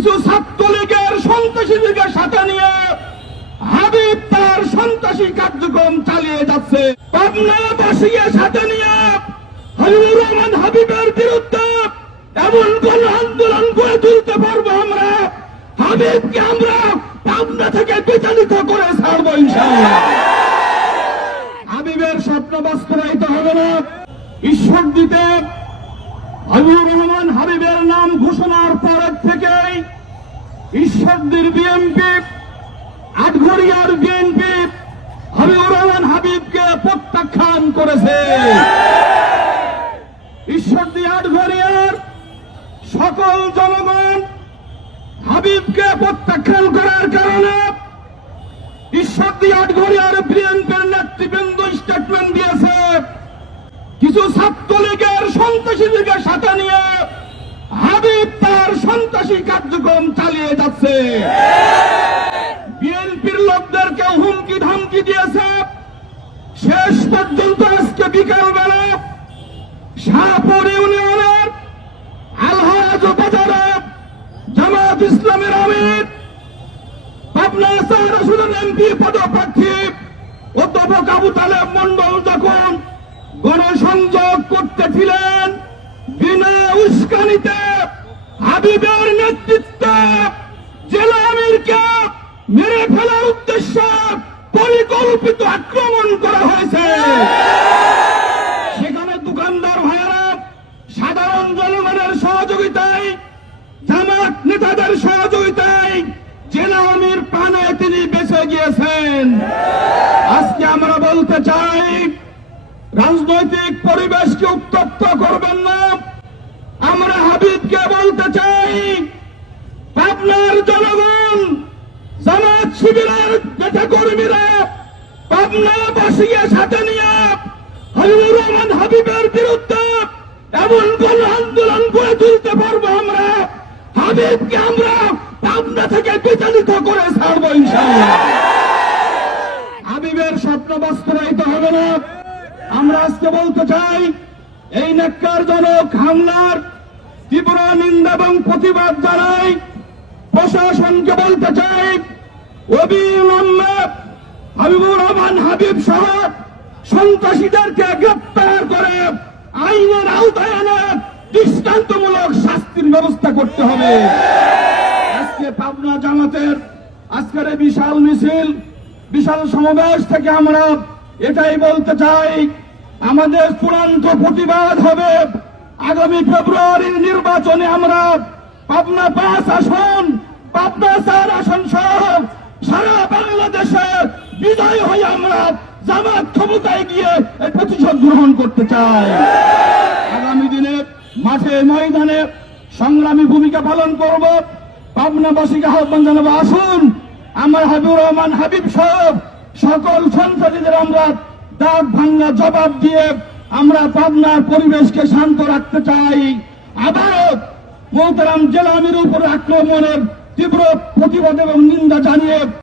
কিছু ছাত্রলীগের সন্ত্রাসীদেরকে সাথে নিয়ে হাবিব তার সন্ত্রাসী কার্যক্রম চালিয়ে যাচ্ছে। পাবনাবাসীকে সাথে নিয়ে হাবিবুর রহমান হাবিবের বিরুদ্ধে এমন কোন আন্দোলন গড়ে তুলতে পারবো আমরা, হাবিবকে আমরা পাবনা থেকে বিতাড়িত করে ছাড়বো ইনশাআল্লাহ। হাবিবের স্বপ্ন বাস্তবায়িত হবে না। ঈশ্বর দিতে হাবিবুর রহমান হাবিবের নাম ঘোষণার পরের থেকেই ঈশ্বরদীর বিএনপি, আটঘরিয়ার বিএনপি হাবিবুর রহমান হাবিবকে প্রত্যাখ্যান করেছে। ঈশ্বরদী আটঘরিয়ার সকল জনগণ হাবিবকে প্রত্যাখ্যান করার কারণে ঈশ্বরদী আটঘরিয়ার বিএনপির নেতৃবৃন্দ স্টেটমেন্ট দিয়েছে, কিছু ছাত্রলীগের সন্ত্রাসীদেরকে সাথে নিয়ে হাবিব তার সন্ত্রাসী কার্যক্রম চালিয়ে যাচ্ছে। বিএনপির লোকদেরকে হুমকি ধমকি দিয়েছে। শেষ পর্যন্ত আজকে বিকালবেলা শাহপুর ইউনিয়নের আলহাজ বাজারে জামাত ইসলামের আমির, পাবনা চার আসনের এমপি পদপ্রার্থী অধ্যাপক আবু তালেব মন্ডল যখন গণসংযোগ করতেছিলেন, বিনা উস্কানিতে হাবিবের নেতৃত্বে জেলা আমিরকে মেরে ফেলার উদ্দেশ্যে পরিকল্পিত আক্রমণ করা হয়েছে। সেখানে দোকানদার ভাইয়েরা সাধারণ জনগণের সহযোগিতায়, জামাত নেতাদের সহযোগিতায় জেলা আমির প্রাণে তিনি বেঁচে গিয়েছেন। আজকে আমরা বলতে চাই, রাজনৈতিক পরিবেশকে উত্তপ্ত করবেন না। আমরা হাবিবকে বলতে চাই, পাবনার জনগণ, জামাত শিবিরের নেতা কর্মীরা পাবনাবাসীকে সাথে নিয়ে হাবিবুর রহমান হাবিবের বিরুদ্ধে এমন কোন আন্দোলন গড়ে তুলতে পারবো আমরা, হাবিবকে আমরা পাবনা থেকে বিতাড়িত করে ছাড়বো ইনশাআল্লাহ। হাবিবের স্বপ্ন বাস্তবায়িত হবে না। আমরা আজকে বলতে চাই, এই ন্যাক্কারজনক হামলার তীব্র নিন্দা এবং প্রতিবাদ জানাই। প্রশাসনকে বলতে চাই, অবিলম্বে হাবিবুর রহমান হাবিব সহ সন্ত্রাসীদেরকে গ্রেপ্তার করে আইনের আওতায় এনে দৃষ্টান্তমূলক শাস্তির ব্যবস্থা করতে হবে। আজকে পাবনা জামাতের আজকের এই বিশাল মিছিল, বিশাল সমাবেশ থেকে আমরা এটাই বলতে চাই, আমাদের চূড়ান্ত প্রতিবাদ হবে আগামী ফেব্রুয়ারির নির্বাচনে আমরা পাবনা 5 আসন, পাবনা 4 আসন সহ সারা বাংলাদেশে বিজয় হয়ে আমরা জামাত ক্ষমতায় গিয়ে এই প্রতিশোধ গ্রহণ করতে চাই। আগামী দিনে মাঠে ময়দানে সংগ্রামী ভূমিকা পালন করব। পাবনাবাসীকে আহ্বান জানাবো, আসুন আমার হাবিবুর রহমান হাবিব সহ সকল সন্ত্রাসীদের আমরা দাঁত ভাঙ্গা জবাব দিয়ে আমরা পাবনার পরিবেশকে শান্ত রাখতে চাই। আবারও মোহতারাম জেলা আমির উপর আক্রমণের তীব্র প্রতিবাদ এবং নিন্দা জানিয়ে